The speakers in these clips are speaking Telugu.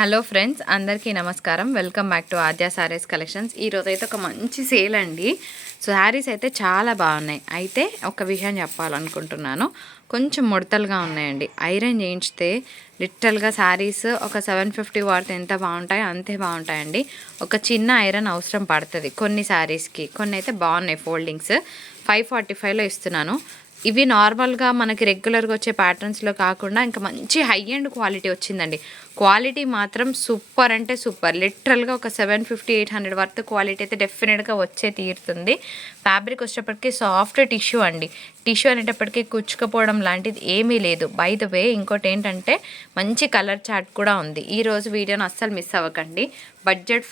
హలో ఫ్రెండ్స్, అందరికీ నమస్కారం. Welcome back to Aadya saris collections. ఈరోజు అయితే ఒక మంచి సేల్ అండి. శారీస్ అయితే చాలా బాగున్నాయి. అయితే ఒక విషయం చెప్పాలనుకుంటున్నాను. కొంచెం ముడతలుగా ఉన్నాయండి. ఐరన్ చేయించితే లిటరల్గా శారీస్ ఒక 750 వాడితే ఎంత బాగుంటాయో అంతే బాగుంటాయండి. ఒక చిన్న ఐరన్ అవసరం పడుతుంది కొన్ని శారీస్కి. కొన్ని అయితే బాగున్నాయి. ఫోల్డింగ్స్ 545లో ఇస్తున్నాను. ఇవి నార్మల్గా మనకి రెగ్యులర్గా వచ్చే ప్యాటర్న్స్లో కాకుండా ఇంకా మంచి హై అండ్ క్వాలిటీ వచ్చిందండి. క్వాలిటీ మాత్రం సూపర్ అంటే సూపర్. లిటరల్గా ఒక 750-800 వర్త్ క్వాలిటీ అయితే డెఫినెట్గా వచ్చే తీరుతుంది. ఫ్యాబ్రిక్ వచ్చేటప్పటికి సాఫ్ట్ టిష్యూ అండి. టిష్యూ అనేటప్పటికీ కుచ్చుకపోవడం లాంటిది ఏమీ లేదు. బై ద వే ఇంకోటి ఏంటంటే మంచి కలర్ చార్ట్ కూడా ఉంది. ఈరోజు వీడియోని అస్సలు మిస్ అవ్వకండి. బడ్జెట్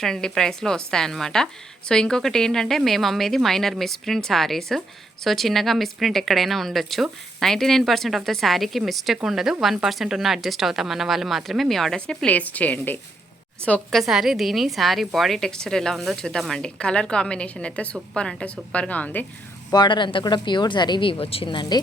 ఫ్రెండ్లీ ప్రైస్లో వస్తాయన్నమాట. సో ఇంకొకటి ఏంటంటే మేము అమ్మేది మైనర్ మిస్ప్రింట్ శారీస్. సో చిన్నగా మిస్ప్రింట్ ఎక్కడైనా ఉండొచ్చు. 99% ఆఫ్ ద శారీకి మిస్టేక్ ఉండదు. 1% ఉన్న అడ్జస్ట్ అవుతామన్న వాళ్ళు మాత్రమే మీ ఆర్డర్స్ని ప్లేస్ చేయండి. సో ఒక్కసారి దీని శారీ బాడీ టెక్స్చర్ ఎలా ఉందో చూద్దామండి. కలర్ కాంబినేషన్ అయితే సూపర్ అంటే సూపర్గా ఉంది. బార్డర్ అంతా కూడా ప్యూర్ జరీవి వచ్చిందండి.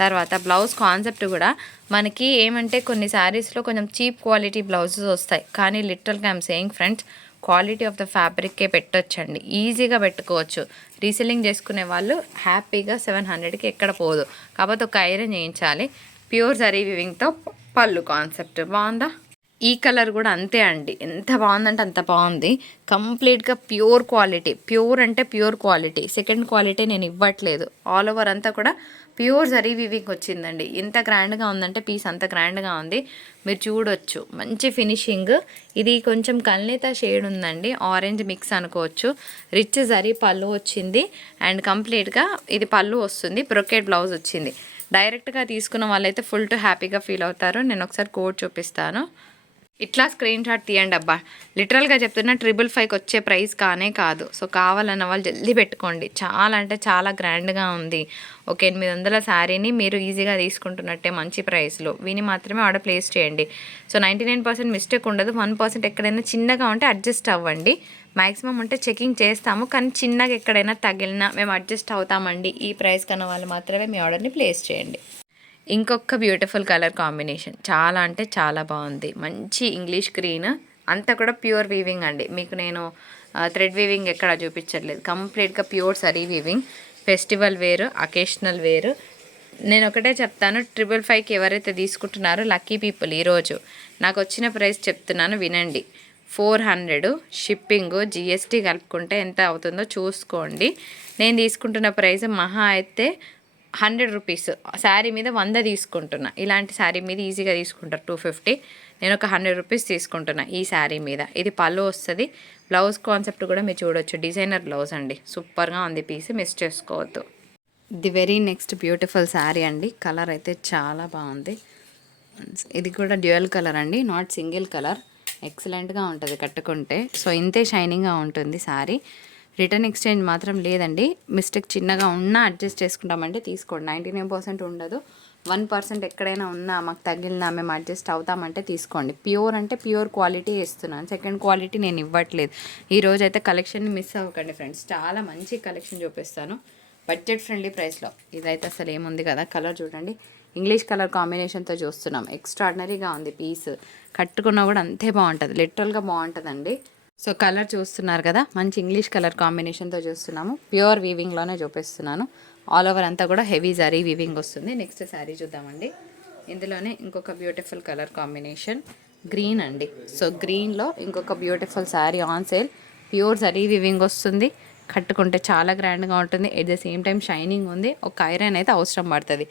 తర్వాత బ్లౌజ్ కాన్సెప్ట్ కూడా మనకి ఏమంటే కొన్ని శారీస్లో కొంచెం చీప్ క్వాలిటీ బ్లౌజెస్ వస్తాయి. కానీ లిటరల్గా I'm saying friends, quality of the ఫ్యాబ్రిక్కే పెట్టొచ్చండి. ఈజీగా పెట్టుకోవచ్చు. రీసెల్లింగ్ చేసుకునే వాళ్ళు హ్యాపీగా 700కి ఎక్కడ పోదు. కాకపోతే ఒక ఐరన్ చేయించాలి. ప్యూర్ జరీ వివింగ్తో పళ్ళు కాన్సెప్ట్ బాగుందా. ఈ కలర్ కూడా అంతే అండి. ఎంత బాగుందంటే అంత బాగుంది. కంప్లీట్గా ప్యూర్ క్వాలిటీ. ప్యూర్ అంటే ప్యూర్ క్వాలిటీ. సెకండ్ క్వాలిటీ నేను ఇవ్వట్లేదు. ఆల్ ఓవర్ అంతా కూడా ప్యూర్ జరీ వివింగ్ వచ్చిందండి. ఎంత గ్రాండ్గా ఉందంటే పీస్ అంత గ్రాండ్గా ఉంది. మీరు చూడొచ్చు మంచి ఫినిషింగ్. ఇది కొంచెం కల్నేత షేడ్ ఉందండి. ఆరెంజ్ మిక్స్ అనుకోవచ్చు. రిచ్ జరీ పళ్ళు వచ్చింది. అండ్ కంప్లీట్గా ఇది పళ్ళు వస్తుంది. బ్రొకెట్ బ్లౌజ్ వచ్చింది. డైరెక్ట్గా తీసుకున్న వాళ్ళైతే ఫుల్ టు హ్యాపీగా ఫీల్ అవుతారు. నేను ఒకసారి కోడ్ చూపిస్తాను. ఇట్లా స్క్రీన్ షాట్ తీయండి అబ్బా. లిటరల్గా చెప్తున్నా 555కి వచ్చే ప్రైస్ కానే కాదు. సో కావాలన్న వాళ్ళు జల్దీ పెట్టుకోండి. చాలా అంటే చాలా గ్రాండ్గా ఉంది. ఒక 800 శారీని మీరు ఈజీగా తీసుకుంటున్నట్టే మంచి ప్రైస్లో. విని మాత్రమే ఆర్డర్ ప్లేస్ చేయండి. సో 99% మిస్టేక్ ఉండదు. 1% ఎక్కడైనా చిన్నగా ఉంటే అడ్జస్ట్ అవ్వండి. మ్యాక్సిమం ఉంటే చెకింగ్ చేస్తాము. కానీ చిన్నగా ఎక్కడైనా తగిలినా మేము అడ్జస్ట్ అవుతామండి. ఈ ప్రైస్ కన్నా వాళ్ళు మాత్రమే మీ ఆర్డర్ని ప్లేస్ చేయండి. ఇంకొక బ్యూటిఫుల్ కలర్ కాంబినేషన్ చాలా అంటే చాలా బాగుంది. మంచి ఇంగ్లీష్ గ్రీన్ అంతా కూడా ప్యూర్ వీవింగ్ అండి. మీకు నేను థ్రెడ్ వీవింగ్ ఎక్కడ చూపించట్లేదు. కంప్లీట్గా ప్యూర్ సరీ వీవింగ్. ఫెస్టివల్ వేరు, అకేషనల్ వేరు. నేను ఒకటే చెప్తాను, 555కి ఎవరైతే తీసుకుంటున్నారో లక్కీ పీపుల్. ఈరోజు నాకు వచ్చిన ప్రైస్ చెప్తున్నాను వినండి. 400 షిప్పింగ్ జిఎస్టీ కలుపుకుంటే ఎంత అవుతుందో చూసుకోండి. నేను తీసుకుంటున్న ప్రైస్ మహా అయితే 100 రూపీస్. శారీ మీద 100 తీసుకుంటున్నా. ఇలాంటి శారీ మీద ఈజీగా తీసుకుంటారు 250. నేను ఒక 100 రూపీస్ తీసుకుంటున్నా ఈ శారీ మీద. ఇది పళ్ళు వస్తుంది. బ్లౌజ్ కాన్సెప్ట్ కూడా మీరు చూడొచ్చు. డిజైనర్ బ్లౌజ్ అండి. సూపర్గా ఉంది పీస్. మిస్ చేసుకోవద్దు. The very next beautiful sari అండి. కలర్ అయితే చాలా బాగుంది. ఇది కూడా డ్యూయల్ కలర్ అండి, నాట్ సింగిల్ కలర్. ఎక్సలెంట్గా ఉంటుంది కట్టుకుంటే. సో ఇంతే షైనింగ్గా ఉంటుంది శారీ. రిటర్న్ ఎక్స్చేంజ్ మాత్రం లేదండి. మిస్టేక్ చిన్నగా ఉన్నా అడ్జస్ట్ చేసుకుంటామంటే తీసుకోండి. 99% ఉండదు. 1% ఎక్కడైనా ఉన్నా మాకు తగిలినా మేము అడ్జస్ట్ అవుతామంటే తీసుకోండి. ప్యూర్ అంటే ప్యూర్ క్వాలిటీ ఇస్తున్నాను. సెకండ్ క్వాలిటీ నేను ఇవ్వట్లేదు. ఈరోజు అయితే కలెక్షన్ని మిస్ అవ్వకండి ఫ్రెండ్స్. చాలా మంచి కలెక్షన్ చూపిస్తాను బడ్జెట్ ఫ్రెండ్లీ ప్రైస్లో. ఇదైతే అసలు ఏముంది కదా. కలర్ చూడండి. ఇంగ్లీష్ కలర్ కాంబినేషన్తో చూస్తున్నాం. ఎక్స్ట్రాడినరీగా ఉంది పీస్. కట్టుకున్నా కూడా అంతే బాగుంటుంది. లిటరల్గా బాగుంటుందండి. సో కలర్ చూస్తున్నారు కదా. మంచి ఇంగ్లీష్ కలర్ కాంబినేషన్తో చూస్తున్నాము. ప్యూర్ వీవింగ్లోనే చూపిస్తున్నాను. ఆల్ ఓవర్ అంతా కూడా హెవీ జరీ వీవింగ్ వస్తుంది. నెక్స్ట్ శారీ చూద్దామండి. ఇందులోనే ఇంకొక బ్యూటిఫుల్ కలర్ కాంబినేషన్ గ్రీన్ అండి. సో గ్రీన్లో ఇంకొక beautiful sari on sale. Pure zari weaving వస్తుంది. కట్టుకుంటే చాలా గ్రాండ్గా ఉంటుంది. At the same time shining ఉంది. ఒక ఐరన్ అయితే అవసరం పడుతుంది.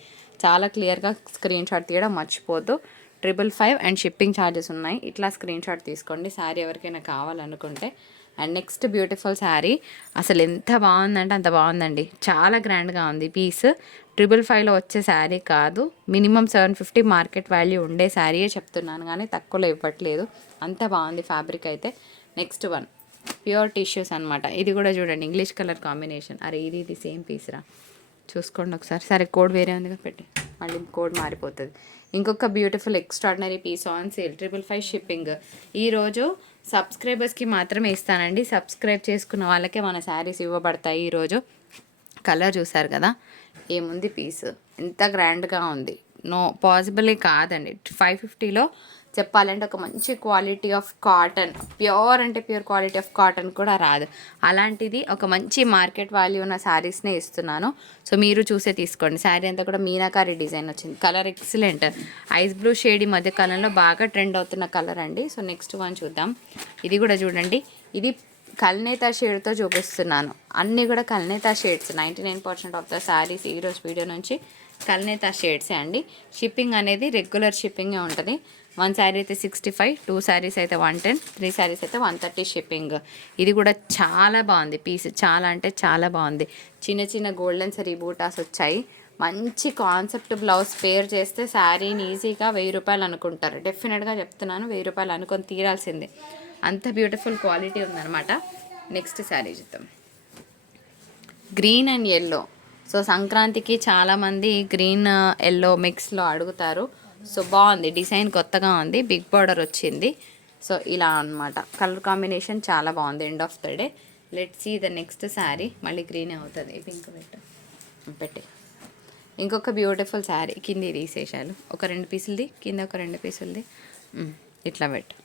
చాలా క్లియర్గా స్క్రీన్ షాట్ తీయడం మర్చిపోద్దు. 555 అండ్ షిప్పింగ్ ఛార్జెస్ ఉన్నాయి. ఇట్లా స్క్రీన్ షాట్ తీసుకోండి శారీ ఎవరికైనా కావాలనుకుంటే. అండ్ నెక్స్ట్ బ్యూటిఫుల్ శారీ అసలు ఎంత బాగుందంటే అంత బాగుందండి. చాలా గ్రాండ్గా ఉంది పీస్. 555లో వచ్చే శారీ కాదు. మినిమం 750 మార్కెట్ వాల్యూ ఉండే శారీయే చెప్తున్నాను, కానీ తక్కువలో ఇవ్వట్లేదు. అంత బాగుంది ఫ్యాబ్రిక్ అయితే. నెక్స్ట్ వన్ ప్యూర్ టిష్యూస్ అనమాట. ఇది కూడా చూడండి ఇంగ్లీష్ కలర్ కాంబినేషన్. అరే ఇది సేమ్ పీస్ రా, చూసుకోండి ఒకసారి. సరే కోడ్ వేరే ఉందిగా పెట్టి, మళ్ళీ కోడ్ మారిపోతుంది. ఇంకొక beautiful extraordinary piece on sale. 555 shipping. ఈరోజు సబ్స్క్రైబర్స్కి మాత్రమే ఇస్తానండి. సబ్స్క్రైబ్ చేసుకున్న వాళ్ళకే మన శారీస్ ఇవ్వబడతాయి ఈరోజు. కలర్ చూసారు కదా ఏముంది పీస్. ఎంత గ్రాండ్గా ఉంది. నో పాసిబుల్ కాదండి. 550లో చెప్పాలంటే ఒక మంచి క్వాలిటీ ఆఫ్ కాటన్, ప్యూర్ అంటే ప్యూర్ క్వాలిటీ ఆఫ్ కాటన్ కూడా రాదు. అలాంటిది ఒక మంచి మార్కెట్ వాల్యూ ఉన్న శారీస్నే ఇస్తున్నాను. సో మీరు చూసే తీసుకోండి. శారీ అంతా కూడా మీనాకారి డిజైన్ వచ్చింది. Colour excellent, ice blue shade ఈ మధ్య కాలంలో బాగా ట్రెండ్ అవుతున్న కలర్ అండి. సో నెక్స్ట్ వన్ చూద్దాం. ఇది కూడా చూడండి, ఇది కల్నేతా షేడ్తో చూపిస్తున్నాను. అన్నీ కూడా కల్నేతా షేడ్స్. 99% ఆఫ్ ద శారీస్ ఈరోజు వీడియో నుంచి కల్నేతా షేడ్సే అండి. షిప్పింగ్ అనేది రెగ్యులర్ షిప్పింగే ఉంటుంది. 1 శారీ అయితే 65, 2 శారీస్ అయితే 110, 3 శారీస్ అయితే 130 షిప్పింగ్. ఇది కూడా చాలా బాగుంది పీస్, చాలా అంటే చాలా బాగుంది. చిన్న చిన్న గోల్డెన్ సరీ బూటాస్ వచ్చాయి. మంచి కాన్సెప్ట్ బ్లౌజ్ పేర్ చేస్తే శారీని ఈజీగా 1000 రూపాయలు అనుకుంటారు. డెఫినెట్గా చెప్తున్నాను, 1000 రూపాయలు అనుకొని తీరాల్సిందే. అంత బ్యూటిఫుల్ క్వాలిటీ ఉందన్నమాట. నెక్స్ట్ శారీ చూద్దాం. Green and yellow. సో సంక్రాంతికి చాలామంది గ్రీన్ ఎల్లో మిక్స్లో అడుగుతారు. సో బాగుంది, డిజైన్ కొత్తగా ఉంది, బిగ్ బార్డర్ వచ్చింది. సో ఇలా అనమాట, కలర్ కాంబినేషన్ చాలా బాగుంది. End of the day let see the next sari. మళ్ళీ గ్రీన్ అవుతుంది, పింక్ పెట్టి ఇంకొక బ్యూటిఫుల్ శారీ. కింది తీసేసాలు, ఒక 2 పీసులది, కింద ఒక 2 పీసులది, ఇట్లా పెట్టు.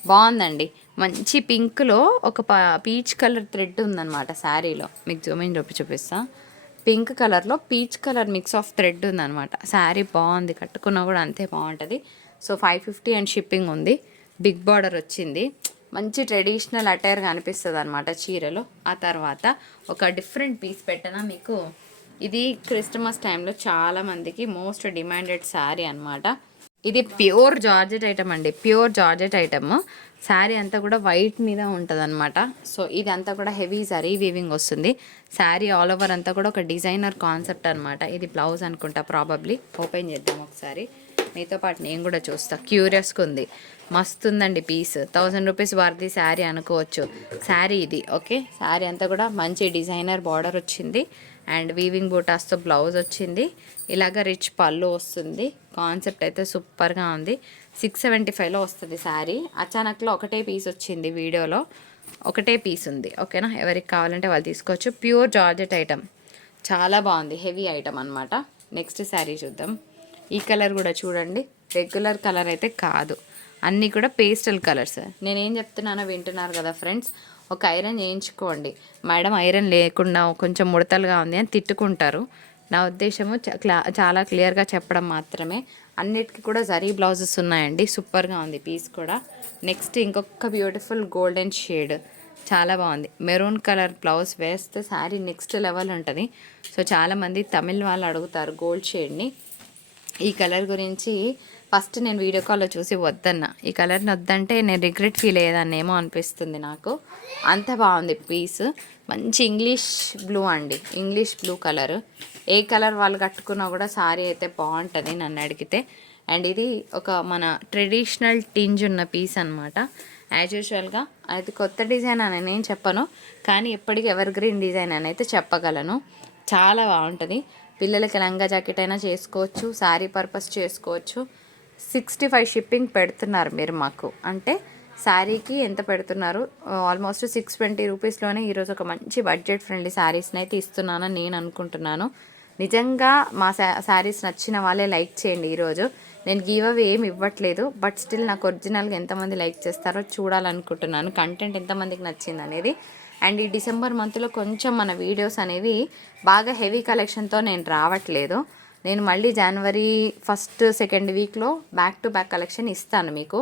బాగుందండి. మంచి పింక్లో ఒక పీచ్ కలర్ థ్రెడ్ ఉందన్నమాట శారీలో. మీకు జూమింగ్ చూపిస్తా. పింక్ కలర్లో peach colour mix of thread ఉందన్నమాట. శారీ బాగుంది, కట్టుకున్నా కూడా అంతే బాగుంటుంది. సో 550 అండ్ షిప్పింగ్ ఉంది. బిగ్ బార్డర్ వచ్చింది. మంచి ట్రెడిషనల్ అటైర్గా అనిపిస్తుంది అనమాట చీరలో. ఆ తర్వాత ఒక డిఫరెంట్ పీస్ పెట్టనా మీకు. ఇది క్రిస్టమస్ టైంలో చాలామందికి మోస్ట్ డిమాండెడ్ శారీ అనమాట. ఇది ప్యూర్ జార్జెట్ ఐటమ్ అండి, ప్యూర్ జార్జెట్ ఐటమ్. శారీ అంతా కూడా వైట్ మీద ఉంటుంది అనమాట. సో ఇది అంతా కూడా హెవీ జరీ వీవింగ్ వస్తుంది. శారీ ఆల్ ఓవర్ అంతా కూడా ఒక డిజైనర్ కాన్సెప్ట్ అనమాట. ఇది బ్లౌజ్ అనుకుంటా ప్రాబబ్లీ. ఓపెన్ చేద్దాం ఒకసారి, మీతో పాటు నేను కూడా చూస్తా. క్యూరియస్గా ఉంది, మస్తు ఉందండి పీస్. 1000 రూపీస్ వర్ది శారీ అనుకోవచ్చు. శారీ ఇది ఓకే. శారీ అంతా కూడా మంచి డిజైనర్ బార్డర్ వచ్చింది అండ్ వీవింగ్ బూటాస్తో బ్లౌజ్ వచ్చింది. ఇలాగ రిచ్ పళ్ళు వస్తుంది. కాన్సెప్ట్ అయితే సూపర్గా ఉంది. 675లో వస్తుంది శారీ. అచానక్లో ఒకటే పీస్ వచ్చింది, వీడియోలో ఒకటే పీస్ ఉంది ఓకేనా. ఎవరికి కావాలంటే వాళ్ళు తీసుకోవచ్చు. ప్యూర్ జార్జెట్ ఐటమ్, చాలా బాగుంది, హెవీ ఐటమ్ అనమాట. నెక్స్ట్ శారీ చూద్దాం. ఈ కలర్ కూడా చూడండి, రెగ్యులర్ కలర్ అయితే కాదు, అన్నీ కూడా పేస్టల్ కలర్స్. నేనేం చెప్తున్నానో వింటున్నారు కదా ఫ్రెండ్స్. ఒక ఐరన్ చేయించుకోండి. మేడం ఐరన్ లేకుండా కొంచెం ముడతలుగా ఉంది అని తిట్టుకుంటారు. నా ఉద్దేశము చాలా క్లియర్గా చెప్పడం మాత్రమే. అన్నిటికీ కూడా జరీ బ్లౌజెస్ ఉన్నాయండి. సూపర్గా ఉంది పీస్ కూడా. నెక్స్ట్ ఇంకొక బ్యూటిఫుల్ గోల్డెన్ షేడ్, చాలా బాగుంది. మెరూన్ కలర్ బ్లౌజ్ వేస్తే శారీ నెక్స్ట్ లెవెల్ ఉంటుంది. సో చాలామంది తమిళ్ వాళ్ళు అడుగుతారు గోల్డ్ షేడ్ని. ఈ కలర్ గురించి ఫస్ట్ నేను వీడియో కాల్లో చూసి వద్దన్నా. ఈ కలర్ని వద్దంటే నేను రిగ్రెట్ ఫీల్ అయ్యేదాన్ని ఏమో అనిపిస్తుంది నాకు. అంత బాగుంది పీస్. మంచి ఇంగ్లీష్ బ్లూ అండి, ఇంగ్లీష్ బ్లూ కలర్. ఏ కలర్ వాళ్ళు కట్టుకున్నా కూడా సారీ అయితే బాగుంటుంది నన్ను అడిగితే. అండ్ ఇది ఒక మన ట్రెడిషనల్ టింజ్ ఉన్న పీస్ అనమాట. యాజ్ యూజువల్గా అది కొత్త డిజైన్ అని నేను చెప్పను, కానీ ఎప్పటికీ ఎవర్ గ్రీన్ డిజైన్ అని అయితే చెప్పగలను. చాలా బాగుంటుంది. పిల్లలకి లంగా జాకెట్ అయినా చేసుకోవచ్చు, శారీ పర్పస్ చేసుకోవచ్చు. 65 షిప్పింగ్ పెడుతున్నారు మీరు మాకు, అంటే శారీకి ఎంత పెడుతున్నారు? ఆల్మోస్ట్ 620 రూపీస్లోనే ఈరోజు ఒక మంచి బడ్జెట్ ఫ్రెండ్లీ శారీస్ని అయితే ఇస్తున్నానని నేను అనుకుంటున్నాను. నిజంగా మా శారీస్ నచ్చిన వాళ్ళే లైక్ చేయండి. ఈరోజు నేను గివ్ అవే ఏమి ఇవ్వట్లేదు, బట్ స్టిల్ నాకు ఒరిజినల్గా ఎంతమంది లైక్ చేస్తారో చూడాలనుకుంటున్నాను, కంటెంట్ ఎంతమందికి నచ్చింది అనేది. అండ్ ఈ డిసెంబర్ మంత్లో కొంచెం మన వీడియోస్ అనేవి బాగా హెవీ కలెక్షన్తో నేను రావట్లేదు. నేను మళ్ళీ జనవరి 1st, 2nd వీక్లో బ్యాక్ టు బ్యాక్ కలెక్షన్ ఇస్తాను మీకు.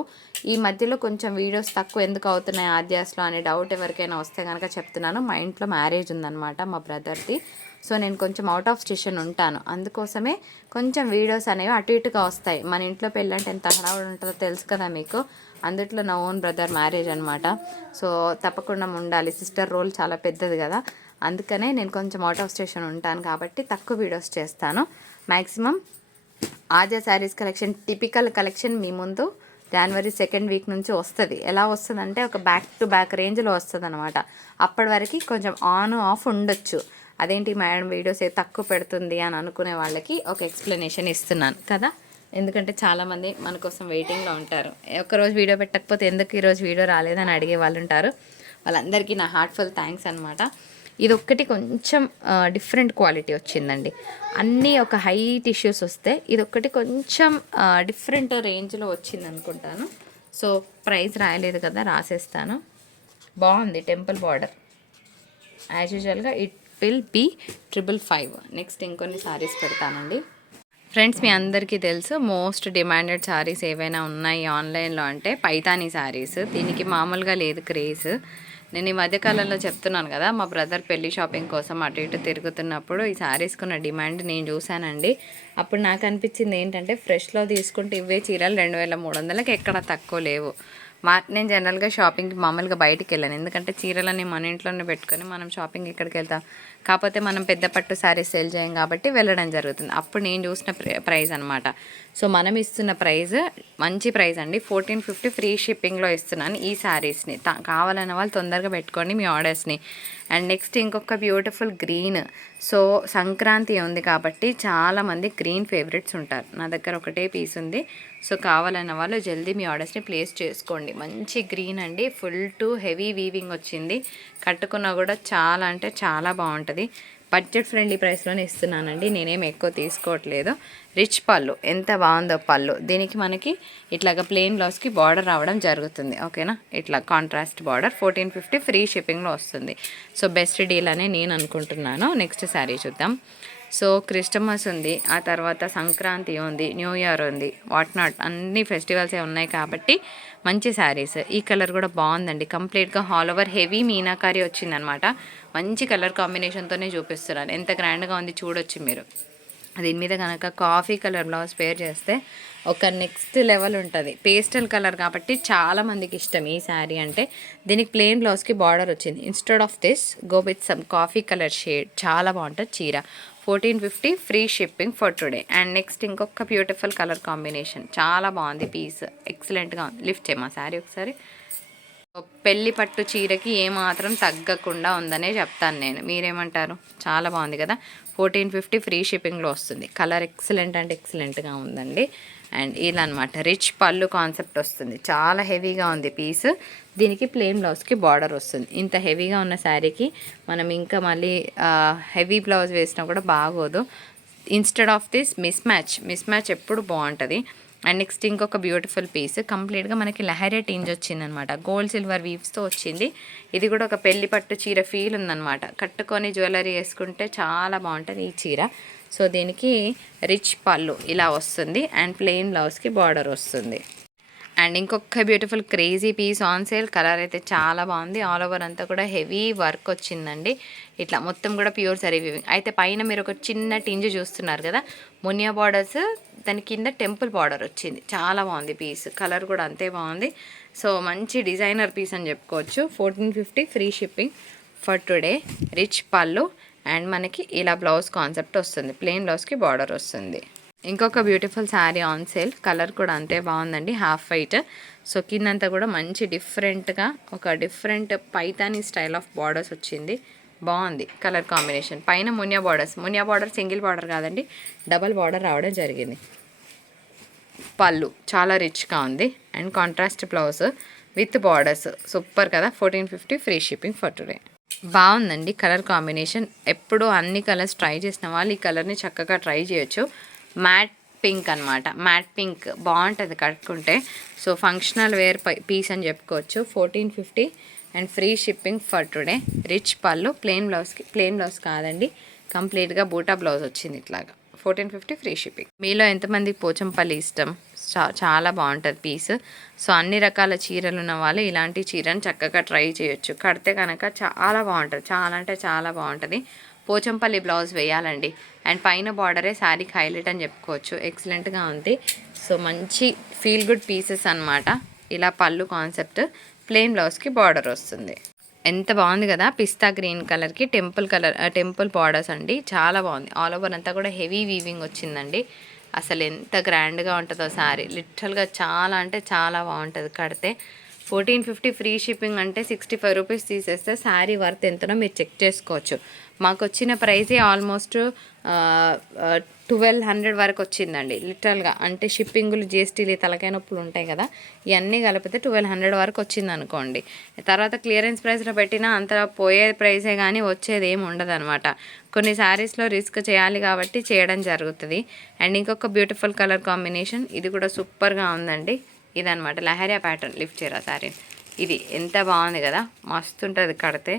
ఈ మధ్యలో కొంచెం వీడియోస్ తక్కువ ఎందుకు అవుతున్నాయి ఆద్యాస్లో అనే డౌట్ ఎవరికైనా వస్తే కనుక చెప్తున్నాను. మా ఇంట్లో మ్యారేజ్ ఉందన్నమాట మా బ్రదర్ది. సో నేను కొంచెం అవుట్ ఆఫ్ స్టేషన్ ఉంటాను, అందుకోసమే కొంచెం వీడియోస్ అనేవి అటు ఇటుగా వస్తాయి. మన ఇంట్లో పెళ్ళంటే ఎంత హడావుడి ఉంటుందో తెలుసు కదా మీకు. అందుట్లో నా ఓన్ బ్రదర్ మ్యారేజ్ అనమాట. సో తప్పకుండా ఉండాలి, సిస్టర్ రోల్ చాలా పెద్దది కదా. అందుకనే నేను కొంచెం అవుట్ ఆఫ్ స్టేషన్ ఉంటాను కాబట్టి తక్కువ వీడియోస్ చేస్తాను. మ్యాక్సిమం ఆద్య శారీస్ కలెక్షన్, టిపికల్ కలెక్షన్ మీ ముందు జనవరి 2nd వీక్ నుంచి వస్తుంది. ఎలా వస్తుందంటే ఒక బ్యాక్ టు బ్యాక్ రేంజ్లో వస్తుంది అనమాట. అప్పటి వరకు కొంచెం ఆన్ ఆఫ్ ఉండొచ్చు. అదేంటి మేడం వీడియోస్ తక్కువ పెడుతుంది అని అనుకునే వాళ్ళకి ఒక ఎక్స్ప్లెనేషన్ ఇస్తున్నాను కదా. ఎందుకంటే చాలామంది మన కోసం వెయిటింగ్లో ఉంటారు. ఒకరోజు వీడియో పెట్టకపోతే ఎందుకు ఈరోజు వీడియో రాలేదని అడిగే వాళ్ళు ఉంటారు. వాళ్ళందరికీ నా హార్ట్ఫుల్ థ్యాంక్స్ అనమాట. ఇది ఒక్కటి కొంచెం డిఫరెంట్ క్వాలిటీ వచ్చిందండి. అన్నీ ఒక హై టిష్యూస్ వస్తే ఇది ఒక్కటి కొంచెం డిఫరెంట్ రేంజ్లో వచ్చింది అనుకుంటాను. సో ప్రైస్ రాయలేదు కదా, రాసేస్తాను. బాగుంది టెంపుల్ బార్డర్. యాజ్ యూజువల్గా ఇట్ విల్ బీ 555. నెక్స్ట్ ఇంకొన్ని శారీస్ పెడతానండి. ఫ్రెండ్స్, మీ అందరికీ తెలుసు మోస్ట్ డిమాండెడ్ శారీస్ ఏవైనా ఉన్నాయి ఆన్లైన్లో అంటే పైతానీ శారీస్. దీనికి మామూలుగా లేదు క్రేజ్. నేను ఈ మధ్యకాలంలో చెప్తున్నాను కదా, మా బ్రదర్ పెళ్లి షాపింగ్ కోసం అటు ఇటు తిరుగుతున్నప్పుడు ఈ శారీస్కి ఉన్న డిమాండ్ నేను చూశానండి. అప్పుడు నాకు అనిపించింది ఏంటంటే, ఫ్రెష్లో తీసుకుంటే ఇవే చీరలు 2300కి ఎక్కడ తక్కువ లేవు. నేను జనరల్గా షాపింగ్కి మామూలుగా బయటికి వెళ్ళాను, ఎందుకంటే చీరలని మన ఇంట్లోనే పెట్టుకొని మనం షాపింగ్ ఎక్కడికి వెళ్తాం. కాకపోతే మనం పెద్ద పట్టు శారీస్ సేల్ చేయం కాబట్టి వెళ్ళడం జరుగుతుంది. అప్పుడు నేను చూసిన ప్రైస్ అనమాట. సో మనం ఇస్తున్న ప్రైస్ మంచి ప్రైస్ అండి. 1450 ఫ్రీ షిప్పింగ్లో ఇస్తున్నాను ఈ శారీస్ని. కావాలన్న వాళ్ళు తొందరగా పెట్టుకోండి మీ ఆర్డర్స్ని. అండ్ నెక్స్ట్ ఇంకొక బ్యూటిఫుల్ గ్రీన్. సో సంక్రాంతి ఉంది కాబట్టి చాలామంది గ్రీన్ ఫేవరెట్స్ ఉంటారు. నా దగ్గర ఒకటే పీస్ ఉంది. సో కావాలన్న వాళ్ళు జల్దీ మీ ఆర్డర్స్ని ప్లేస్ చేసుకోండి. మంచి గ్రీన్ అండి, ఫుల్ టు హెవీ వీవింగ్ వచ్చింది. కట్టుకున్నా కూడా చాలా అంటే చాలా బాగుంటుంది. బడ్జెట్ ఫ్రెండ్లీ ప్రైస్లోనే ఇస్తున్నానండి, నేనేం ఎక్కువ తీసుకోవట్లేదు. రిచ్ పళ్ళు, ఎంత బాగుందో పళ్ళు. దీనికి మనకి ఇట్లాగా ప్లెయిన్ బ్లౌజ్కి బార్డర్ రావడం జరుగుతుంది. ఓకేనా, ఇట్లా కాంట్రాస్ట్ బార్డర్. 1450 ఫ్రీ షిప్పింగ్లో వస్తుంది. సో బెస్ట్ డీల్ అనే నేను అనుకుంటున్నాను. నెక్స్ట్ శారీ చూద్దాం. సో క్రిస్టమస్ ఉంది, ఆ తర్వాత సంక్రాంతి ఉంది, న్యూ ఇయర్ ఉంది, వాట్ నాట్ అన్ని ఫెస్టివల్సే ఉన్నాయి కాబట్టి మంచి శారీస్. ఈ కలర్ కూడా బాగుందండి, కంప్లీట్గా ఆల్ ఓవర్ హెవీ మీనాకారి వచ్చిందనమాట. మంచి కలర్ కాంబినేషన్తోనే చూపిస్తున్నాను, ఎంత గ్రాండ్గా ఉంది చూడొచ్చు మీరు. దీని మీద కనుక కాఫీ కలర్ బ్లౌజ్ పేర్ చేస్తే ఒక నెక్స్ట్ లెవెల్ ఉంటుంది. పేస్టల్ కలర్ కాబట్టి చాలామందికి ఇష్టం ఈ శారీ అంటే. దీనికి ప్లెయిన్ బ్లౌజ్కి బార్డర్ వచ్చింది. Instead of this go with some coffee colour shade. చాలా బాగుంటుంది చీర. 1450 free shipping for today. And next ఇంకొక బ్యూటిఫుల్ కలర్ కాంబినేషన్, చాలా బాగుంది పీస్, ఎక్సలెంట్గా ఉంది. లిఫ్ట్ చేయమా శారీ ఒకసారి. పెళ్లి పట్టు చీరకి ఏమాత్రం తగ్గకుండా ఉందనే చెప్తాను నేను, మీరేమంటారు? చాలా బాగుంది కదా. 1450 ఫ్రీ షిప్పింగ్లో వస్తుంది. కలర్ ఎక్సలెంట్ అంటే ఎక్సలెంట్గా ఉందండి. అండ్ ఇలా అనమాట, రిచ్ పళ్ళు కాన్సెప్ట్ వస్తుంది. చాలా హెవీగా ఉంది పీస్. దీనికి ప్లెయిన్ బ్లౌజ్కి బార్డర్ వస్తుంది. ఇంత హెవీగా ఉన్న శారీకి మనం ఇంకా మళ్ళీ హెవీ బ్లౌజ్ వేసినా కూడా బాగోదు. Instead of this miss match ఎప్పుడు బాగుంటుంది. అండ్ నెక్స్ట్ ఇంకొక బ్యూటిఫుల్ పీస్, కంప్లీట్గా మనకి లహరియా టింజ్ వచ్చిందనమాట. గోల్డ్ సిల్వర్ వీవ్స్తో వచ్చింది. ఇది కూడా ఒక పెళ్లి పట్టు చీర ఫీల్ ఉందనమాట. కట్టుకొని జ్యువెలరీ వేసుకుంటే చాలా బాగుంటుంది ఈ చీర. సో దీనికి రిచ్ పళ్ళు ఇలా వస్తుంది అండ్ ప్లెయిన్ బ్లౌజ్కి బార్డర్ వస్తుంది. అండ్ ఇంకొక beautiful crazy piece on sale. Colour అయితే చాలా బాగుంది. ఆల్ ఓవర్ అంతా కూడా హెవీ వర్క్ వచ్చిందండి. ఇట్లా మొత్తం కూడా ప్యూర్ సరీ వీవింగ్. అయితే పైన మీరు ఒక చిన్న టింజ్ చూస్తున్నారు కదా, మునియా బార్డర్స్, దాని కింద టెంపుల్ బార్డర్ వచ్చింది. చాలా బాగుంది పీస్. కలర్ కూడా అంతే బాగుంది. సో మంచి డిజైనర్ పీస్ అని చెప్పుకోవచ్చు. 1450 free shipping for today. Rich పళ్ళు అండ్ మనకి ఇలా బ్లౌజ్ కాన్సెప్ట్ వస్తుంది. ప్లెయిన్ బ్లౌజ్కి బార్డర్ వస్తుంది. ఇంకొక beautiful sari on sale. Colour కూడా అంతే బాగుందండి, హాఫ్ వైట్. సో కిందంతా కూడా మంచి డిఫరెంట్గా ఒక different Paithani style of borders వచ్చింది. బాగుంది కలర్ కాంబినేషన్. పైన మునియా బార్డర్ సింగిల్ బార్డర్ కాదండి, డబల్ బార్డర్ రావడం జరిగింది. పళ్ళు చాలా రిచ్గా ఉంది and contrast blouse with borders. Super కదా. 1450 ఫ్రీ షిప్పింగ్ ఫర్ టుడే. బాగుందండి కలర్ కాంబినేషన్. ఎప్పుడు అన్ని కలర్స్ ట్రై చేసిన వాళ్ళు ఈ కలర్ని చక్కగా ట్రై చేయొచ్చు. మ్యాట్ పింక్ అనమాట. మ్యాట్ పింక్ బాగుంటుంది కట్టుకుంటే. సో ఫంక్షనల్ వేర్ పీస్ అని చెప్పుకోవచ్చు. 1450 and free shipping for today. Rich పళ్ళు, ప్లెయిన్ బ్లౌజ్ కాదండి, కంప్లీట్గా బూటా బ్లౌజ్ వచ్చింది ఇట్లాగా. 1450 ఫ్రీ షిప్పింగ్. మీలో ఎంతమందికి పోచంపల్లి ఇష్టం? చాలా బాగుంటుంది పీస్. సో అన్ని రకాల చీరలు ఉన్న వాళ్ళు ఇలాంటి చీరను చక్కగా ట్రై చేయొచ్చు. కడితే కనుక చాలా బాగుంటుంది, చాలా అంటే చాలా బాగుంటుంది. పోచంపల్లి బ్లౌజ్ వేయాలండి. అండ్ పైన బార్డరే శారీకి హైలైట్ అని చెప్పుకోవచ్చు. ఎక్సలెంట్గా ఉంది. సో మంచి ఫీల్ గుడ్ పీసెస్ అనమాట. ఇలా పళ్ళు కాన్సెప్ట్, ప్లెయిన్ బ్లౌజ్కి బార్డర్ వస్తుంది. ఎంత బాగుంది కదా. పిస్తా గ్రీన్ కలర్కి టెంపుల్ బార్డర్స్ అండి, చాలా బాగుంది. ఆల్ ఓవర్ అంతా కూడా హెవీ వీవింగ్ వచ్చిందండి. అసలు ఎంత గ్రాండ్గా ఉంటుందో శారీ. లిటరల్గా చాలా అంటే చాలా బాగుంటుంది కడితే. 1450 ఫ్రీ షిప్పింగ్ అంటే 65 రూపీస్ తీసేస్తే శారీ వర్త్ ఎంతనో మీరు చెక్ చేసుకోవచ్చు. మాకు వచ్చిన ప్రైజే ఆల్మోస్ట్ 1200 వరకు వచ్చిందండి లిటరల్గా. అంటే షిప్పింగులు జిఎస్టీలు తలకాయ నొప్పులు ఉంటాయి కదా, ఇవన్నీ కలిపితే 1200 వరకు వచ్చింది అనుకోండి. తర్వాత క్లియరెన్స్ ప్రైస్లో పెట్టినా అంత పోయే ప్రైసే కానీ వచ్చేది ఏమి ఉండదు అనమాట. కొన్ని శారీస్లో రిస్క్ చేయాలి కాబట్టి చేయడం జరుగుతుంది. అండ్ ఇంకొక బ్యూటిఫుల్ కలర్ కాంబినేషన్, ఇది కూడా సూపర్గా ఉందండి. ఇదనమాట లహరియా ప్యాటర్న్ లిఫ్ట్ చేయరా శారీ. ఇది ఎంత బాగుంది కదా, మస్తు ఉంటుంది కడితే.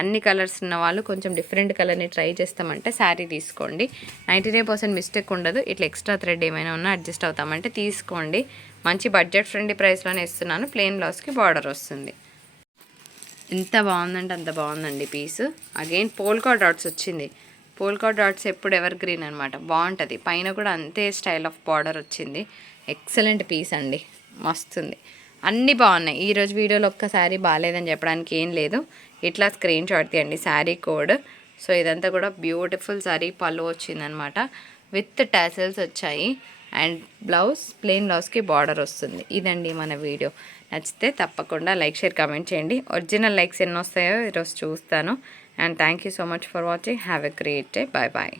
అన్ని కలర్స్ ఉన్న వాళ్ళు కొంచెం డిఫరెంట్ కలర్ని ట్రై చేస్తామంటే శారీ తీసుకోండి. 99% మిస్టేక్ ఉండదు. ఇట్లా ఎక్స్ట్రా థ్రెడ్ ఏమైనా ఉన్నా అడ్జస్ట్ అవుతామంటే తీసుకోండి. మంచి బడ్జెట్ ఫ్రెండ్లీ ప్రైస్లోనే ఇస్తున్నాను. ప్లెయిన్ బ్లౌజ్కి బార్డర్ వస్తుంది. ఎంత బాగుందంటే అంత బాగుందండి పీస్. అగైన్ పోల్కా డాట్స్ వచ్చింది. పోల్కా డాట్స్ ఎప్పుడు ఎవర్ గ్రీన్ అనమాట, బాగుంటుంది. పైన కూడా అంతే స్టైల్ ఆఫ్ బార్డర్ వచ్చింది. ఎక్సలెంట్ పీస్ అండి, మస్తుంది. అన్నీ బాగున్నాయి. ఈరోజు వీడియోలో ఒక్కసారి బాగాలేదని చెప్పడానికి ఏం లేదు. ఇట్లా స్క్రీన్ షాట్ తీయండి శారీ కోడ్. సో ఇదంతా కూడా బ్యూటిఫుల్ శారీ. పళ్ళు వచ్చిందనమాట, విత్ టాసల్స్ వచ్చాయి. అండ్ బ్లౌజ్ ప్లెయిన్ బ్లౌజ్కి బార్డర్ వస్తుంది. ఇదండి మన వీడియో. నచ్చితే తప్పకుండా లైక్, షేర్, కామెంట్ చేయండి. ఒరిజినల్ లైక్స్ ఎన్ని వస్తాయో ఈరోజు చూస్తాను. And thank you so much for watching. Have a great day. Bye bye.